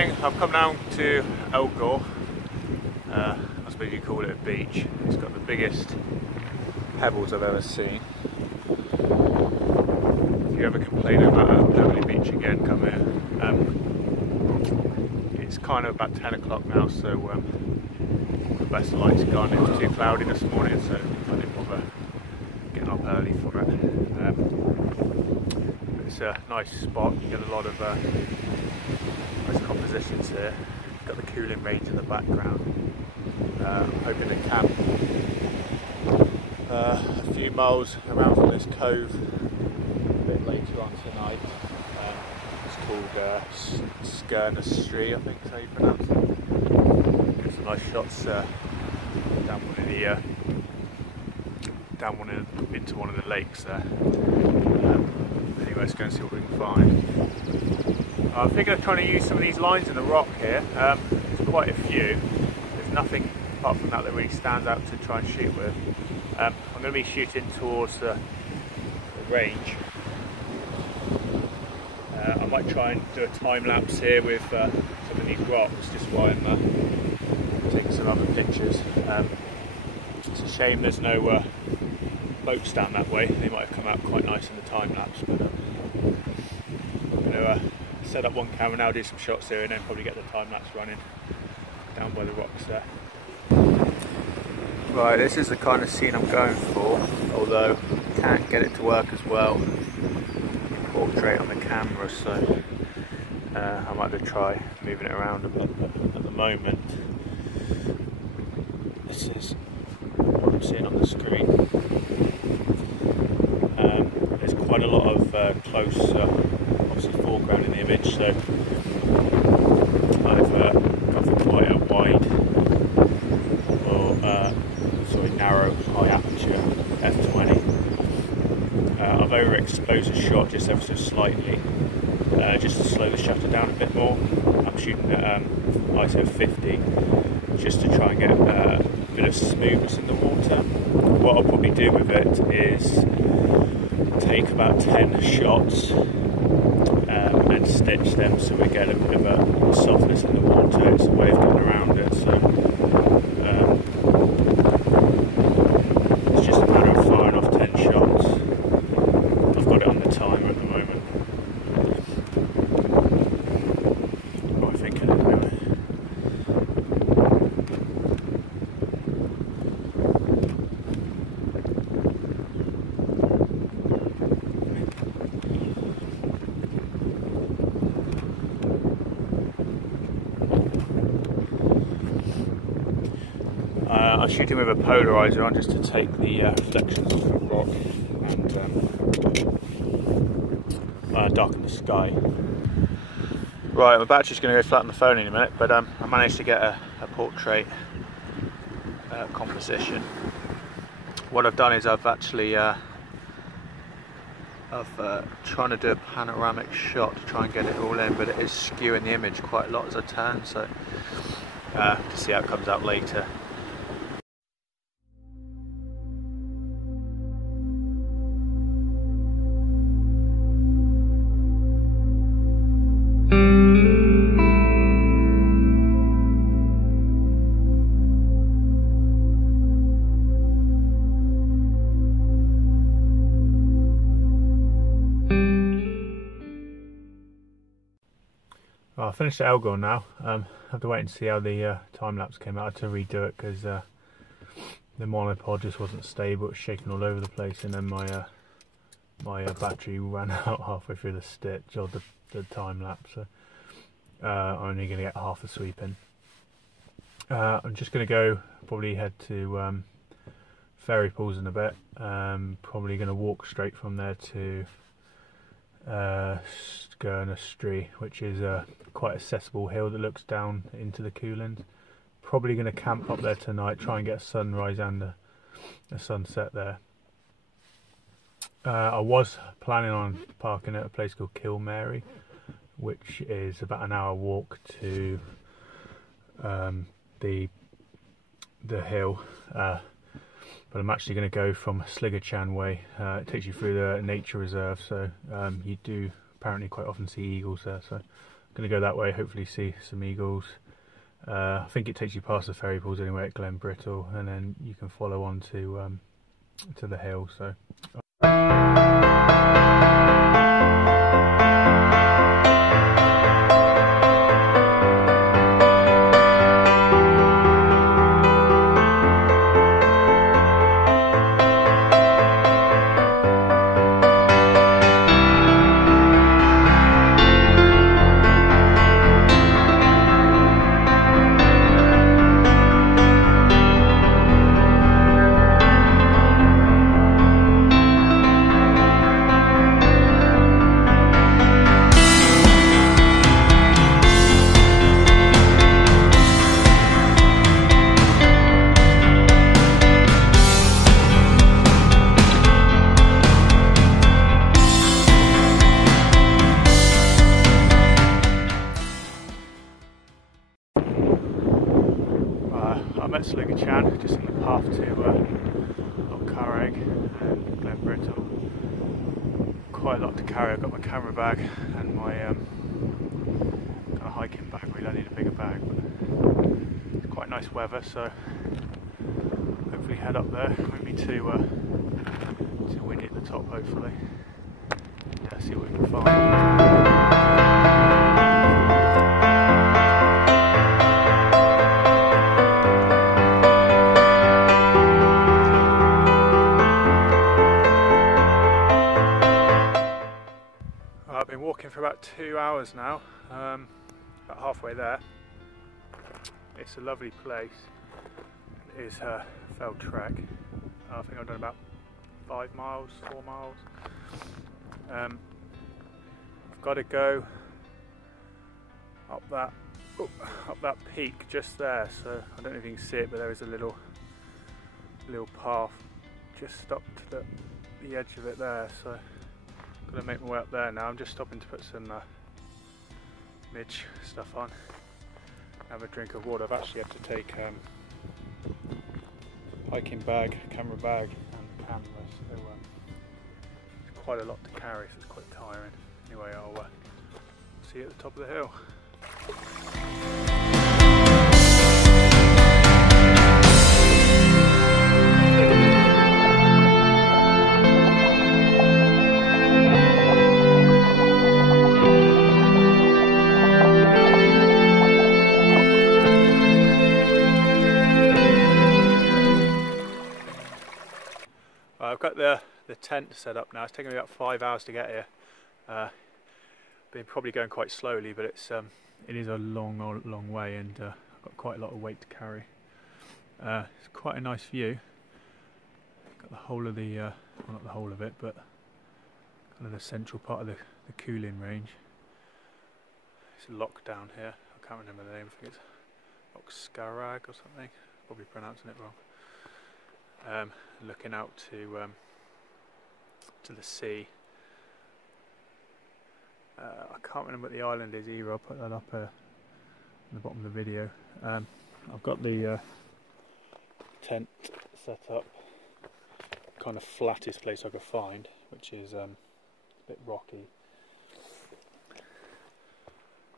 morning. I've come down to Elgol. I suppose you call it a beach. It's got the biggest pebbles I've ever seen. If you ever complain about a lonely beach again, come here. It's kind of about 10 o'clock now, so the best light's gone. It was too cloudy this morning, so I didn't bother getting up early for it. It's a nice spot. You get a lot of nice compositions here. You've got the cooling range in the background. I'm hoping to camp a few miles around from this cove a bit later on tonight. It's called Sgurr Na Stri, I think is how you pronounce it. Get some nice shots into one of the lakes there. Anyway, let's go and see what we can find. I'm thinking of trying to use some of these lines in the rock here. There's quite a few. There's nothing apart from that really stands out to try and shoot with. I'm going to be shooting towards the range. I might try and do a time lapse here with some of these rocks, just while I'm taking some other pictures. It's a shame there's no boats down that way. They might have come out quite nice in the time lapse, but I'm going to set up one camera now, do some shots here, and then probably get the time lapse running down by the rocks there. Right, this is the kind of scene I'm going for, although I can't get it to work as well. Portrait on the camera, so I might have to try moving it around a bit, but at the moment this is what I'm seeing on the screen. There's quite a lot of close, obviously foreground in the image, so I've gone for quite a wide or narrow high aperture f20. I've overexposed the shot just ever so slightly, just to slow the shutter down a bit more. I'm shooting at ISO 50 just to try and get a bit of smoothness in the water. What I'll probably do with it is take about 10 shots and stitch them so we get a bit of a softness in the water. It's a way of getting around it. So it's just a matter of firing off 10 shots. I've got it on the timer at the moment. What I think it is anyway. I'm shooting with a polarizer on just to take the reflections off the rock and darken the sky. Right, my battery's going to go flat on the phone in a minute, but I managed to get a portrait composition. What I've done is I've actually trying to do a panoramic shot to try and get it all in, but it is skewing the image quite a lot as I turn, so to see how it comes out later. Well, I finished at Elgol now. I have to wait and see how the time lapse came out. I had to redo it because the monopod just wasn't stable. It was shaking all over the place, and then my battery ran out halfway through the stitch or the time lapse. So I'm only going to get half a sweep in. I'm just going to go probably head to Ferry Pools in a bit. Probably going to walk straight from there to Sgurr Na Stri, which is a quite accessible hill that looks down into the Cullins. Probably going to camp up there tonight, try and get a sunrise and a sunset there. I was planning on parking at a place called Kilmary, which is about an hour walk to the hill, but I'm actually going to go from Sligachan way. It takes you through the nature reserve, so you do apparently quite often see eagles there, so going to go that way, hopefully see some eagles. I think it takes you past the ferry pools anyway at Glen Brittle, and then you can follow on to the hill. So. I'm at Slugachan, just in the path to Carreg and Glen Brittle. Quite a lot to carry. I've got my camera bag and my kind of hiking bag. Really, I need a bigger bag, but it's quite nice weather, so hopefully head up there. Won't be too windy at the top, hopefully. Yeah, see what we can find. I've been walking for about 2 hours now, about halfway there. It's a lovely place. It is a fell trek. I think I've done about 5 miles, 4 miles. I've got to go up that peak just there. So I don't know if you can see it, but there is a little path just up to the edge of it there. So I'm going to make my way up there now. I'm just stopping to put some midge stuff on, have a drink of water. I've actually had to take hiking bag, camera bag and camera, so it's quite a lot to carry, so it's quite tiring. Anyway, I'll see you at the top of the hill. I've got the tent set up now. It's taken me about 5 hours to get here. Been probably going quite slowly, but it is a long way, and I've got quite a lot of weight to carry. It's quite a nice view. Got the whole of the, well, not the whole of it, but kind of the central part of the Cullins range. It's locked down here. I can't remember the name. I think it's Loch Scarag or something. Probably pronouncing it wrong. Looking out to the sea. I can't remember what the island is either. I'll put that up in the bottom of the video. I've got the tent set up, kind of flattest place I could find, which is a bit rocky.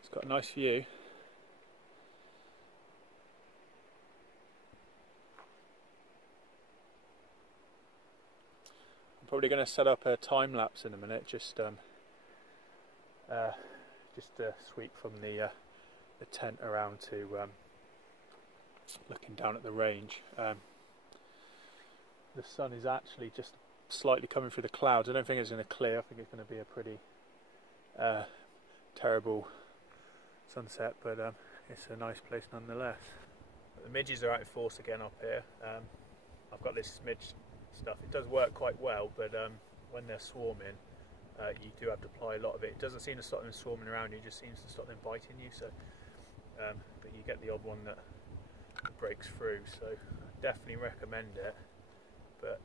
It's got a nice view. Probably going to set up a time lapse in a minute, just sweep from the tent around to looking down at the range. The sun is actually just slightly coming through the clouds. I don't think it's going to clear. I think it's going to be a pretty terrible sunset, but it's a nice place nonetheless. The midges are out in force again up here. I've got this midge stuff. It does work quite well, but when they're swarming, you do have to apply a lot of it. It doesn't seem to stop them swarming around you, it just seems to stop them biting you. So, but you get the odd one that breaks through. So, I definitely recommend it. But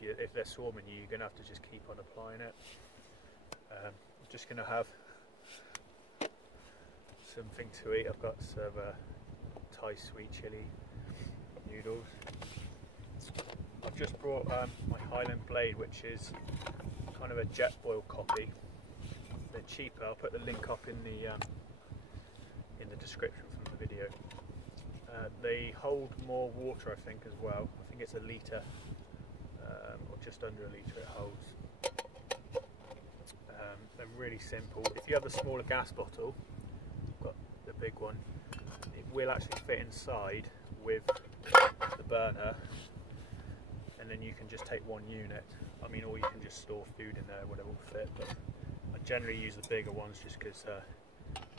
if they're swarming you, you're going to have to just keep on applying it. I'm just going to have something to eat. I've got some Thai sweet chili noodles. I've just brought my Highland blade, which is kind of a jet boil copy. They're cheaper. I'll put the link up in the description from the video. They hold more water, I think, as well. I think it's a litre, or just under a litre it holds. They're really simple. If you have a smaller gas bottle, I've got the big one, it will actually fit inside with the burner, and then you can just take one unit. I mean, or you can just store food in there, whatever will fit, but I generally use the bigger ones just because they're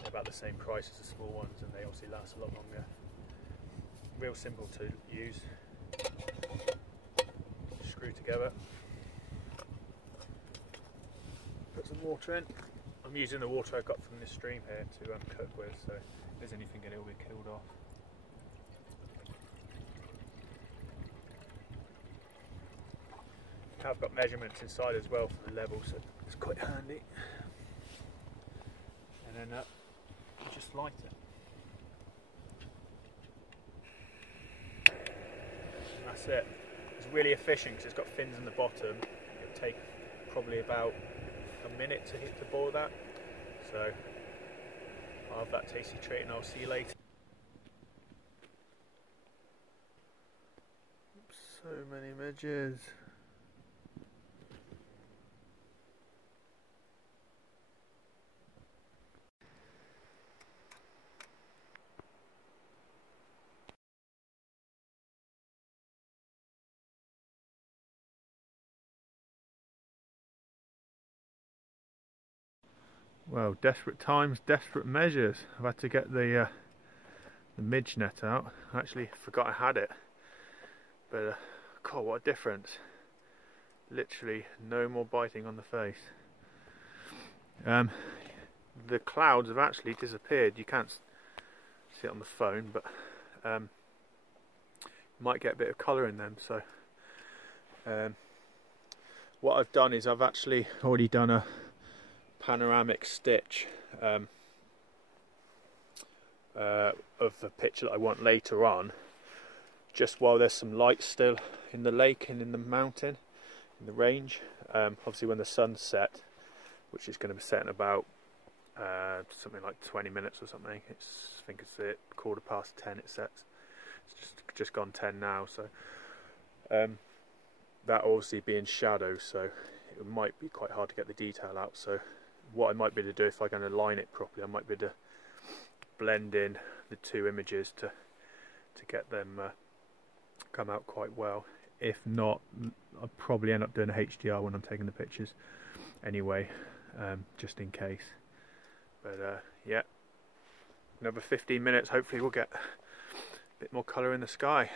about the same price as the small ones, and they obviously last a lot longer. Real simple to use. Screw together. Put some water in. I'm using the water I got from this stream here to cook with, so if there's anything in it, it'll be killed off. I've got measurements inside as well for the level, so it's quite handy. And then you just light it. And that's it. It's really efficient because it's got fins in the bottom. It'll take probably about a minute to boil that. So I'll have that tasty treat and I'll see you later. So many midges. Well, desperate times, desperate measures. I've had to get the midge net out. I actually forgot I had it, but God, what a difference! Literally no more biting on the face. The clouds have actually disappeared. You can't see it on the phone, but you might get a bit of colour in them. So what I've done is I've actually already done a panoramic stitch of the picture that I want later on, just while there's some light still in the lake and in the mountain, in the range. Obviously when the sun's set, which is going to be set in about something like 20 minutes or something. I think it's at 10:15 it sets. It's just gone 10 now, so that obviously be in shadow, so it might be quite hard to get the detail out. So what I might be able to do, if I'm going to line it properly, I might be able to blend in the two images to get them come out quite well. If not, I'll probably end up doing a HDR when I'm taking the pictures anyway, just in case. But yeah, another 15 minutes, hopefully we'll get a bit more colour in the sky.